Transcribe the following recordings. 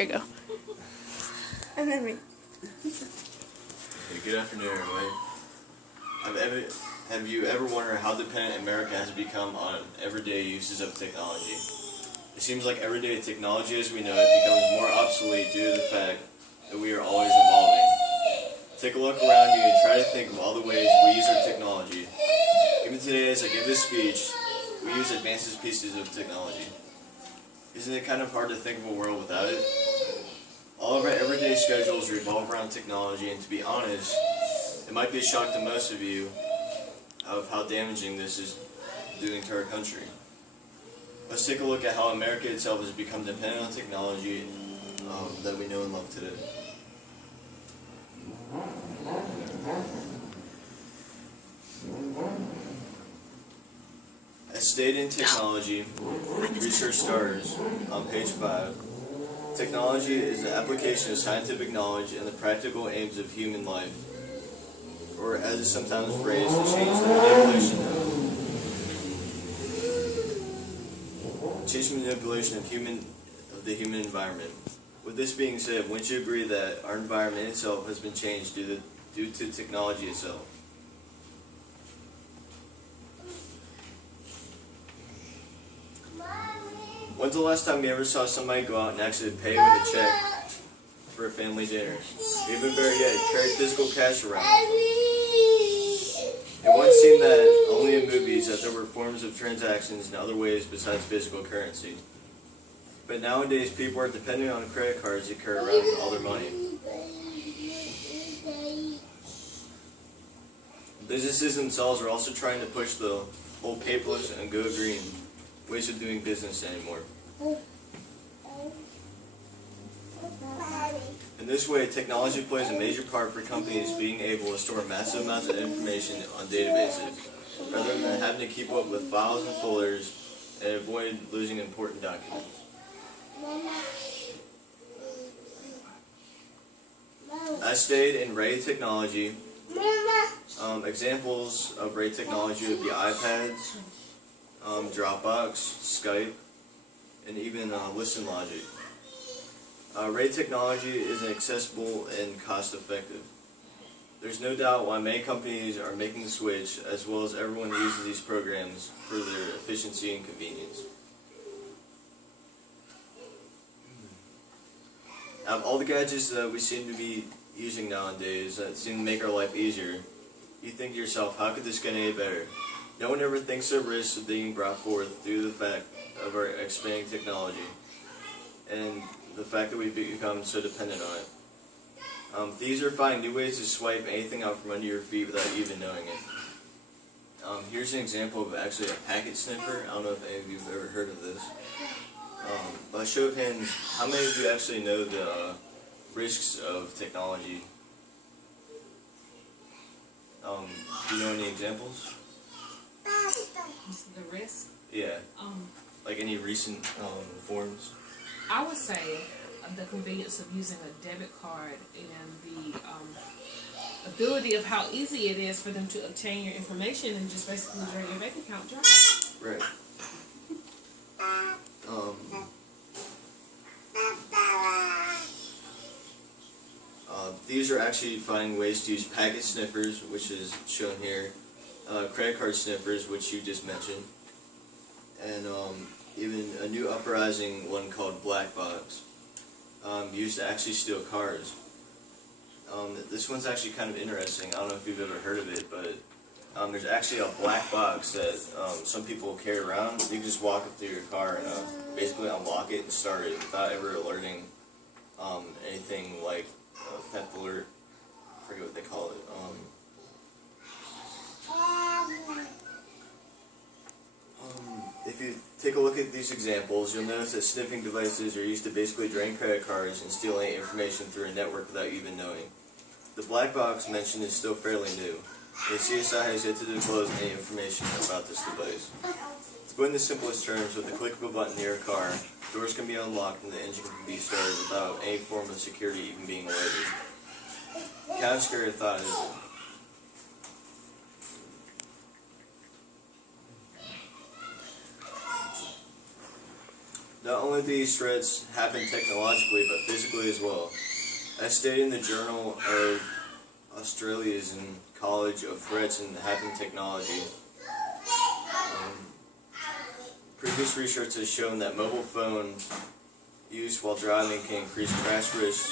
There you go. And then me. Hey, good afternoon, everybody. Have you ever wondered how dependent America has become on everyday uses of technology? It seems like everyday technology as we know it becomes more obsolete due to the fact that we are always evolving. Take a look around you and try to think of all the ways we use our technology. Even today, as I give this speech, we use advanced pieces of technology. Isn't it kind of hard to think of a world without it? All of our everyday schedules revolve around technology, and to be honest, it might be a shock to most of you of how damaging this is doing to our country. Let's take a look at how America itself has become dependent on technology that we know and love today. As stated in Technology, Research Starters, on page 5, technology is the application of scientific knowledge and the practical aims of human life, or as it's sometimes phrased, to change the manipulation of the human environment. With this being said, wouldn't you agree that our environment itself has been changed due to technology itself? When's the last time you ever saw somebody go out and actually pay with a check for a family dinner? Even better yet, carry physical cash around. It once seemed that only in movies that there were forms of transactions in other ways besides physical currency. But nowadays, people are depending on credit cards to carry around all their money. Businesses themselves are also trying to push the whole paperless and go green ways of doing business anymore. In this way, technology plays a major part for companies being able to store massive amounts of information on databases, rather than having to keep up with files and folders and avoid losing important documents. As stated in Ray Technology, examples of Ray Technology would be iPads, Dropbox, Skype, and even Listen Logic. Ray Technology is accessible and cost-effective. There's no doubt why many companies are making the switch, as well as everyone uses these programs for their efficiency and convenience. Out of all the gadgets that we seem to be using nowadays that seem to make our life easier, you think to yourself, how could this get any better? No one ever thinks of risks of being brought forth due to the fact of our expanding technology and the fact that we've become so dependent on it. Thieves are finding new ways to swipe anything out from under your feet without even knowing it. Here's an example of actually a packet sniffer. I don't know if any of you have ever heard of this. By show of hands, how many of you actually know the risks of technology? Do you know any examples? The risk? Yeah. Like any recent forms? I would say the convenience of using a debit card and the ability of how easy it is for them to obtain your information and just basically drain your bank account dry. Right. These are actually finding ways to use packet sniffers, which is shown here, credit card sniffers, which you just mentioned, and even a new uprising one called Black Box, used to actually steal cars. This one's actually kind of interesting. I don't know if you've ever heard of it, but there's actually a black box that some people carry around. You can just walk up to your car and basically unlock it and start it without ever alerting anything like theft alert. I forget what they call it. If you take a look at these examples, you'll notice that sniffing devices are used to basically drain credit cards and steal any information through a network without you even knowing. The black box mentioned is still fairly new. The CSI has yet to disclose any information about this device. To put in the simplest terms, with the click of a button near a car, doors can be unlocked and the engine can be started without any form of security even being alerted. Kind of scary thought, isn't it? Not only do these threats happen technologically, but physically as well. As stated in the Journal of Australia's College of Threats and Happening Technology, previous research has shown that mobile phones used while driving can increase crash risks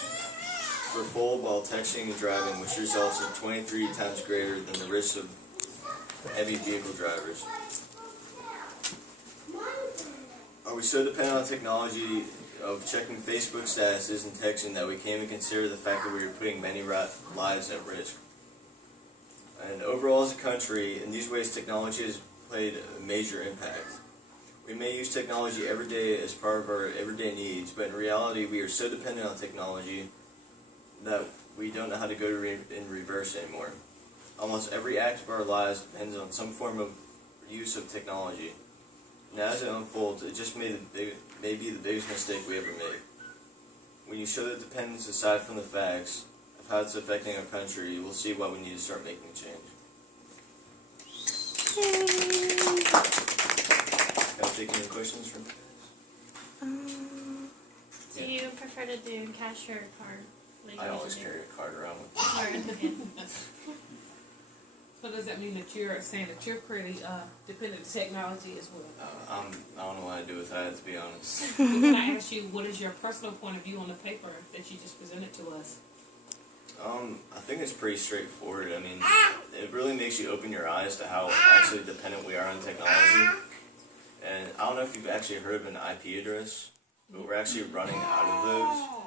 for full while texting and driving, which results in 23 times greater than the risks of heavy vehicle drivers. Are we so dependent on technology of checking Facebook statuses and texting that we can't even consider the fact that we are putting many lives at risk? And overall as a country, in these ways technology has played a major impact. We may use technology every day as part of our everyday needs, but in reality we are so dependent on technology that we don't know how to go in reverse anymore. Almost every act of our lives depends on some form of use of technology. And as it unfolds, it just may be the biggest mistake we ever made. When you show the dependence aside from the facts of how it's affecting our country, you will see why we need to start making a change. Can I take any questions from you guys? Do you prefer to do cash or card? Like I you always usually carry a card around with me. do? Card, okay. So does that mean that you're saying that you're pretty dependent on technology as well? I don't know what I do with that, to be honest. We're going to ask you, what is your personal point of view on the paper that you just presented to us? I think it's pretty straightforward. I mean, it really makes you open your eyes to how actually dependent we are on technology. And I don't know if you've actually heard of an IP address, but we're actually running out of those.